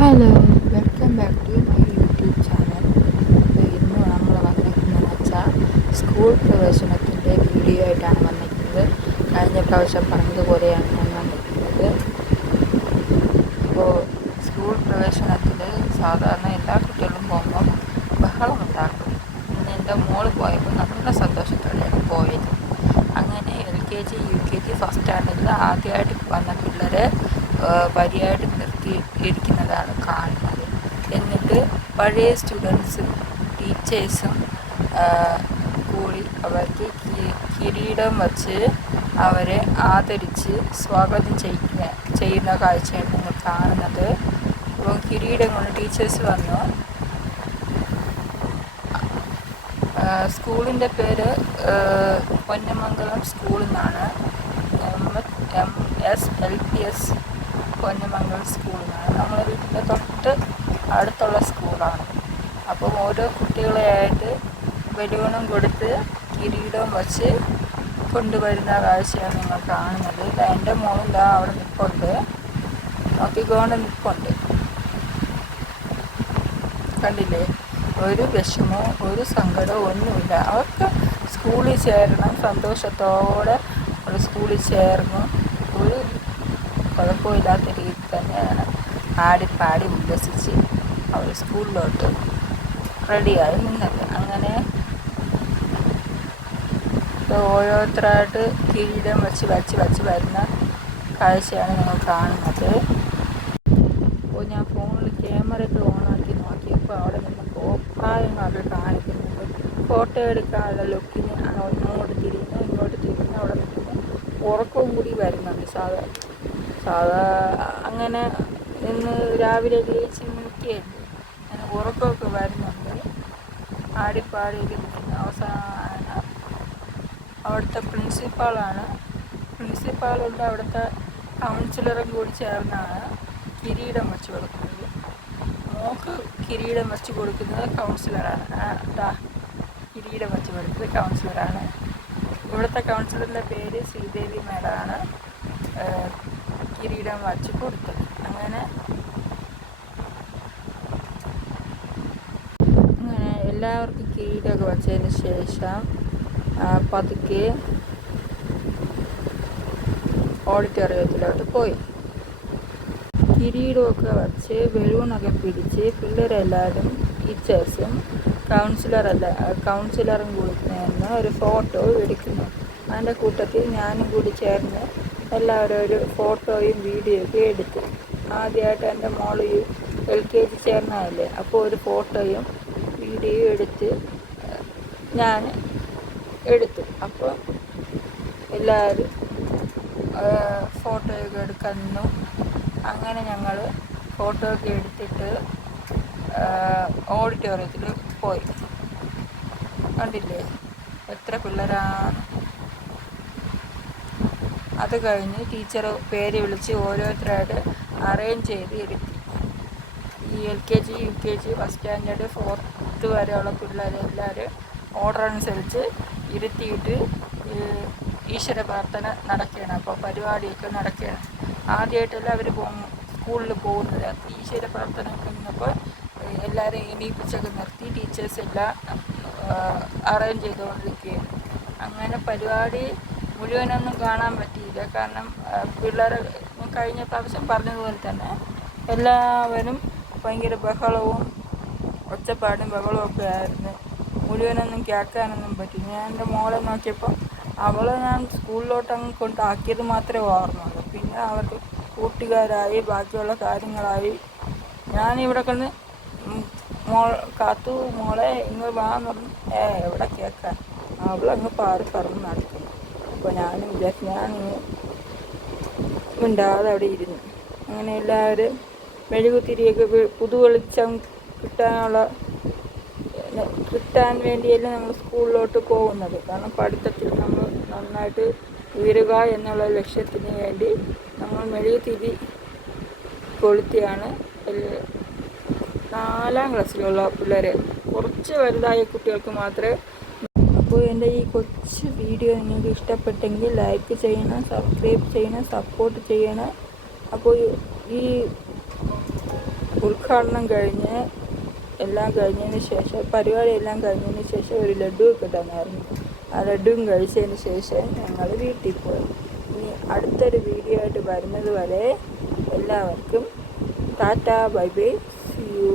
Hello, welcome back to my YouTube channel. ഇന്ന് നമ്മൾ വന്നിരിക്കുന്നതെന്ന് വെച്ചാൽ സ്കൂൾ പ്രവേശനത്തിൻ്റെ വീഡിയോ ആയിട്ടാണ് വന്നിരിക്കുന്നത്. കഴിഞ്ഞ പ്രാവശ്യം പറഞ്ഞതുപോലെയാണ് ഞാൻ വന്നിരിക്കുന്നത്. അപ്പോൾ സ്കൂൾ പ്രവേശനത്തിൽ സാധാരണ എല്ലാ കുട്ടികളും പോകുമ്പോൾ ബഹളം ഉണ്ടാക്കും. ഇന്ന് എൻ്റെ മോള് പോയപ്പോൾ നല്ല സന്തോഷത്തോടെയാണ് പോയത്. അങ്ങനെ LKG UKG ഫസ്റ്റ് സ്റ്റാൻഡേർഡിൽ ആദ്യമായിട്ട് വന്ന പിള്ളേരെ വരിയായിട്ട് നിർത്തി ഇരിക്കുന്നതാണ് കാണുന്നത്. എന്നിട്ട് പഴയ സ്റ്റുഡൻസും ടീച്ചേഴ്സും കൂടി അവർക്ക് കിരീടം വച്ച് അവരെ ആദരിച്ച് സ്വാഗതം ചെയ്യുന്ന കാഴ്ചയാണ് നിങ്ങൾ കാണുന്നത്. അപ്പോൾ കിരീടം കൊണ്ട് ടീച്ചേഴ്സ് വന്നു. സ്കൂളിൻ്റെ പേര് പൊന്നമംഗലം സ്കൂൾ എന്നാണ്. MSLPS പൊന്നമംഗലം സ്കൂൾ എന്നാണ്. നമ്മളെ വീട്ടിൻ്റെ തൊട്ട് അടുത്തുള്ള സ്കൂളാണ്. അപ്പം ഓരോ കുട്ടികളെയായിട്ട് ബലൂണും കൊടുത്ത് കിരീടവും വച്ച് കൊണ്ടുവരുന്ന കാഴ്ചയാണ് നിങ്ങൾ കാണുന്നത്. എൻ്റെ മോളും അവിടെ നിൽപ്പുണ്ട്, നോക്കിക്കൊണ്ട് നിൽപ്പുണ്ട്. കണ്ടില്ലേ? ഒരു വിഷമോ ഒരു സങ്കടമോ ഒന്നുമില്ല. അവർക്ക് സ്കൂളിൽ ചേരണം, സന്തോഷത്തോടെ അവർ സ്കൂളിൽ ചേർന്നു. ഒരു കുഴപ്പമില്ലാത്ത രീതിയിൽ തന്നെയാണ് ആടിപ്പാടി ഉല്ലസിച്ച് അവർ സ്കൂളിലോട്ട് റെഡിയായി നിന്നത്. അങ്ങനെ ഓരോരുത്തരായിട്ട് കിരീടം വച്ച് വരുന്ന കാഴ്ചയാണ് നിങ്ങൾ കാണുന്നത്. അപ്പോൾ ഞാൻ ഫോണിൽ ക്യാമറയൊക്കെ ഓണാക്കി നോക്കിയപ്പോൾ അവിടെ നിന്ന് കോപ്രായങ്ങളൊക്കെ കാണിക്കുന്നുണ്ട്. ഫോട്ടോ എടുക്കാനുള്ള ലുക്കിന് അങ്ങോട്ട് തിരിഞ്ഞ് ഇങ്ങോട്ട് തിരിഞ്ഞ് അവിടെ നിൽക്കുന്നു. ഉറക്കവും കൂടി വരുന്നുണ്ട്. അങ്ങനെ ഇന്ന് രാവിലെ ജയിച്ച് നിൽക്കുകയല്ലേ, അങ്ങനെ ഉറക്കമൊക്കെ വരുന്നുണ്ട്. ആടിപ്പാടിയൊക്കെ നിൽക്കുന്നു. അവസാനം അവിടുത്തെ പ്രിൻസിപ്പാളുണ്ട്, അവിടുത്തെ കൗൺസിലറും കൂടി ചേർന്നാണ് കിരീടം വെച്ച് കൊടുക്കുന്നത്. മോക്ക് കിരീടം വെച്ച് കൊടുക്കുന്നത് കൗൺസിലറാണ്. കിരീടം വെച്ച് കൊടുക്കുന്നത് കൗൺസിലറാണ്. ഇവിടുത്തെ കൗൺസിലറിൻ്റെ പേര് ശ്രീദേവി മേഡമാണ് കിരീടം വച്ച് കൊടുത്തത്. അങ്ങനെ എല്ലാവർക്കും കിരീടമൊക്കെ വച്ചതിന് ശേഷം പതുക്കെ ഓഡിറ്റോറിയത്തിലോട്ട് പോയി. കിരീടമൊക്കെ വച്ച് ബലൂണൊക്കെ പിടിച്ച് പിള്ളേരെല്ലാവരും ടീച്ചേഴ്സും കൗൺസിലറും കൂടി നിന്ന് ഒരു ഫോട്ടോ എടുക്കുന്നു. അതിൻ്റെ കൂട്ടത്തിൽ ഞാനും കൂടി ചേർന്ന് എല്ലാവരും ഒരു ഫോട്ടോയും വീഡിയോയൊക്കെ എടുത്തു. ആദ്യമായിട്ട് എൻ്റെ മോൾ LKG ചേർന്നതല്ലേ, അപ്പോൾ ഒരു ഫോട്ടോയും വീഡിയോയും എടുത്ത് ഞാൻ എടുത്തു. അപ്പോൾ എല്ലാവരും ഫോട്ടോയൊക്കെ എടുക്കാൻ നിന്നു. അങ്ങനെ ഞങ്ങൾ ഫോട്ടോ ഒക്കെ എടുത്തിട്ട് ഓഡിറ്റോറിയത്തിൽ പോയി. കണ്ടില്ലേ എത്ര പിള്ളേരാണ്. അത് കഴിഞ്ഞ് ടീച്ചർ പേര് വിളിച്ച് ഓരോരുത്തരായിട്ട് അറേഞ്ച് ചെയ്ത് ഇരുത്തി. ഈ LKG UKG first standard 4th വരെയുള്ള പിള്ളേരെ എല്ലാവരും ഓർഡർ അനുസരിച്ച് ഇരുത്തിയിട്ട് ഈശ്വര പ്രാർത്ഥന നടക്കുകയാണ്. അപ്പോൾ പരിപാടിയൊക്കെ നടക്കുകയാണ്. ആദ്യമായിട്ടല്ല അവർ സ്കൂളിൽ പോകുന്നത്. ഈശ്വര പ്രാർത്ഥന കഴിഞ്ഞപ്പോൾ എല്ലാവരും എണീപ്പിച്ചൊക്കെ നിർത്തി ടീച്ചേഴ്സ് എല്ലാം അറേഞ്ച് ചെയ്തുകൊണ്ടിരിക്കുകയാണ്. അങ്ങനെ പരിപാടി മുഴുവനൊന്നും കാണാൻ പറ്റിയില്ല. കാരണം പിള്ളേർ കഴിഞ്ഞ പ്രാവശ്യം പറഞ്ഞതുപോലെ തന്നെ എല്ലാവരും ഭയങ്കര ബഹളവും ഒച്ചപ്പാടും ബഹളവും ഒക്കെ ആയിരുന്നു. മുഴുവനൊന്നും കേൾക്കാനൊന്നും പറ്റില്ല. ഞാൻ എൻ്റെ മോളെ നോക്കിയപ്പോൾ അവളെ ഞാൻ സ്കൂളിലോട്ട് അങ്ങ് കൊണ്ടാക്കിയത് മാത്രമേ ഓർമ്മയുള്ളൂ. പിന്നെ അവർക്ക് കൂട്ടുകാരായി ബാക്കിയുള്ള കാര്യങ്ങളായി. ഞാനിവിടെ കൊണ്ട് മോളെ ഇങ്ങ് വാന്ന് പറഞ്ഞു. എവിടെ കേൾക്കാൻ, അവളങ്ങ് പറന്ന് നടക്കും. അപ്പോൾ ഞാനും വിചാരിച്ചു ഞാനിങ്ങ് മിണ്ടാതെ അവിടെ ഇരുന്നു. അങ്ങനെ എല്ലാവരും മെഴുകുതിരിയൊക്കെ പുതുവെളിച്ചം കിട്ടാൻ വേണ്ടിയല്ല നമ്മൾ സ്കൂളിലോട്ട് പോകുന്നത്. കാരണം പഠിത്തത്തിൽ നമ്മൾ നന്നായിട്ട് ഉയരുക എന്നുള്ള ലക്ഷ്യത്തിന് വേണ്ടി നമ്മൾ മെഴുകുതിരി കൊളുത്തിയാണ് 4ാം ക്ലാസ്സിലുള്ള പിള്ളേരെ, കുറച്ച് വലുതായ കുട്ടികൾക്ക് മാത്രമേ. അപ്പോൾ എൻ്റെ ഈ കൊച്ചു വീഡിയോ നിങ്ങൾക്ക് ഇഷ്ടപ്പെട്ടെങ്കിൽ ലൈക്ക് ചെയ്യണം, സബ്സ്ക്രൈബ് ചെയ്യണം, സപ്പോർട്ട് ചെയ്യണം. അപ്പോൾ ഈ ഉദ്ഘാടനം കഴിഞ്ഞ് എല്ലാം കഴിഞ്ഞതിന് ശേഷം പരിപാടിയെല്ലാം കഴിഞ്ഞതിന് ശേഷം ഒരു ലഡു ഒക്കെ തന്നായിരുന്നു. ആ ലഡുവും കഴിച്ചതിന് ശേഷം ഞങ്ങൾ വീട്ടിൽ പോയി. ഇനി അടുത്തൊരു വീഡിയോ ആയിട്ട് വരുന്നത് വരെ എല്ലാവർക്കും tata bye bye, see U.